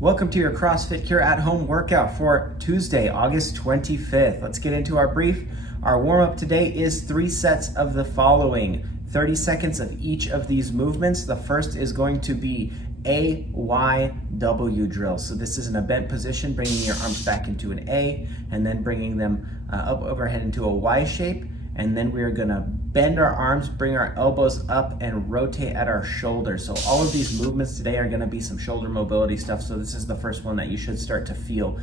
Welcome to your CrossFit Cure at Home workout for Tuesday, August 25th. Let's get into our brief. Our warm-up today is 3 sets of the following. 30 seconds of each of these movements. The first is going to be A, Y, W drill. So this is in a bent position, bringing your arms back into an A, and then bringing them up overhead into a Y shape. And then we're gonna bend our arms, bring our elbows up, and rotate at our shoulders. So all of these movements today are gonna be some shoulder mobility stuff. So this is the first one that you should start to feel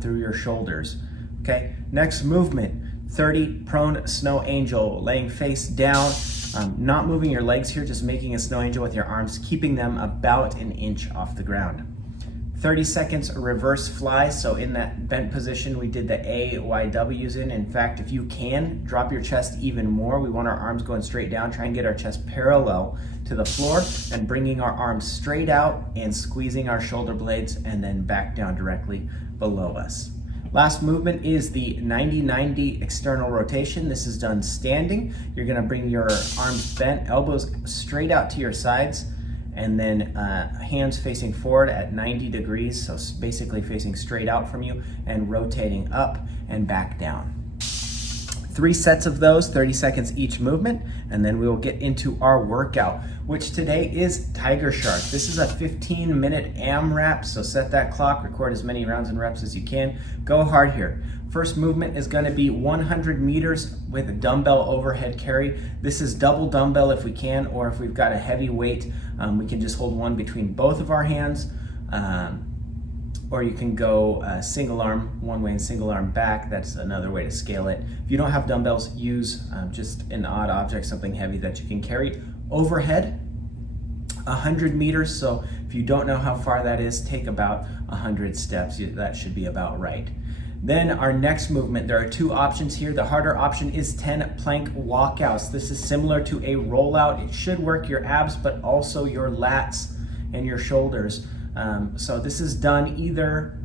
through your shoulders. Okay, next movement, 30 prone snow angel, laying face down, not moving your legs here, just making a snow angel with your arms, keeping them about an inch off the ground. 30 seconds reverse fly. So in that bent position, we did the A, Y, W's in. In fact, if you can, drop your chest even more. We want our arms going straight down. Try and get our chest parallel to the floor and bringing our arms straight out and squeezing our shoulder blades and then back down directly below us. Last movement is the 90-90 external rotation. This is done standing. You're gonna bring your arms bent, elbows straight out to your sides, and then hands facing forward at 90 degrees, so basically facing straight out from you and rotating up and back down. 3 sets of those, 30 seconds each movement, and then we will get into our workout, which today is Tiger Shark. This is a 15-minute AMRAP, so set that clock, record as many rounds and reps as you can. Go hard here. First movement is going to be 100 meters with a dumbbell overhead carry. This is double dumbbell if we can, or if we've got a heavy weight, we can just hold one between both of our hands, or you can go single arm one way and single arm back. That's another way to scale it. If you don't have dumbbells, use just an odd object, something heavy that you can carry. Overhead, 100 meters. So if you don't know how far that is, take about 100 steps. That should be about right. Then our next movement, there are 2 options here. The harder option is 10 plank walkouts. This is similar to a rollout. It should work your abs, but also your lats and your shoulders. So this is done either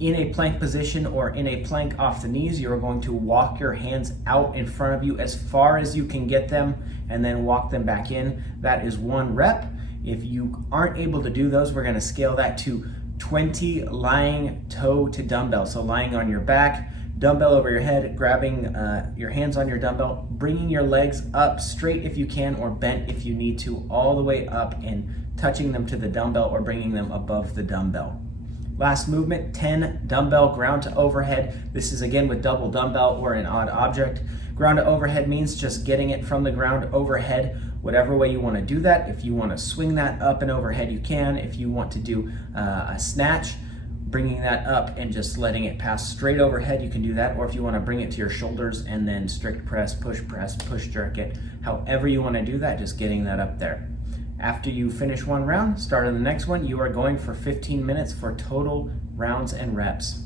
in a plank position or in a plank off the knees. You're going to walk your hands out in front of you as far as you can get them and then walk them back in. That is 1 rep. If you aren't able to do those, we're gonna scale that to 20 lying toe to dumbbell. So lying on your back, dumbbell over your head, grabbing your hands on your dumbbell, bringing your legs up straight if you can, or bent if you need to, all the way up and touching them to the dumbbell or bringing them above the dumbbell. Last movement, 10 dumbbell ground to overhead. This is again with double dumbbell or an odd object. Ground to overhead means just getting it from the ground overhead, whatever way you want to do that. If you want to swing that up and overhead, you can. If you want to do a snatch, bringing that up and just letting it pass straight overhead, you can do that. Or if you want to bring it to your shoulders and then strict press, push jerk it. However you want to do that, just getting that up there. After you finish 1 round, start on the next one. You are going for 15 minutes for total rounds and reps.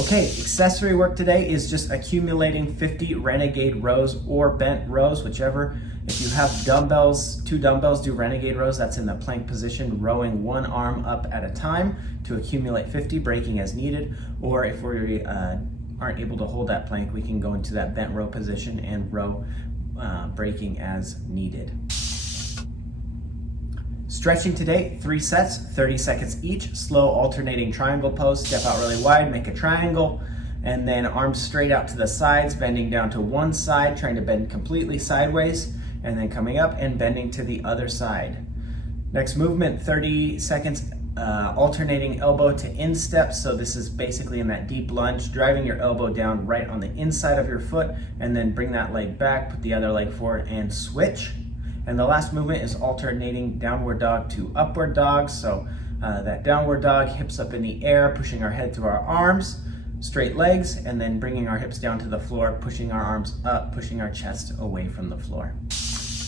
Okay, accessory work today is just accumulating 50 Renegade rows or bent rows, whichever. If you have dumbbells, 2 dumbbells, do Renegade rows. That's in the plank position, rowing 1 arm up at a time to accumulate 50, breaking as needed. Or if we aren't able to hold that plank, we can go into that bent row position and row, breaking as needed. Stretching today, 3 sets, 30 seconds each, slow alternating triangle pose. Step out really wide, make a triangle, and then arms straight out to the sides, bending down to one side, trying to bend completely sideways, and then coming up and bending to the other side. Next movement, 30 seconds, alternating elbow to instep. So this is basically in that deep lunge, driving your elbow down right on the inside of your foot, and then bring that leg back, put the other leg forward, and switch. And the last movement is alternating downward dog to upward dog. So that downward dog, hips up in the air, pushing our head through our arms, straight legs, and then bringing our hips down to the floor, pushing our arms up, pushing our chest away from the floor.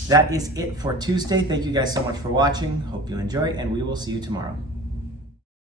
That is it for Tuesday. Thank you guys so much for watching. Hope you enjoy, and we will see you tomorrow.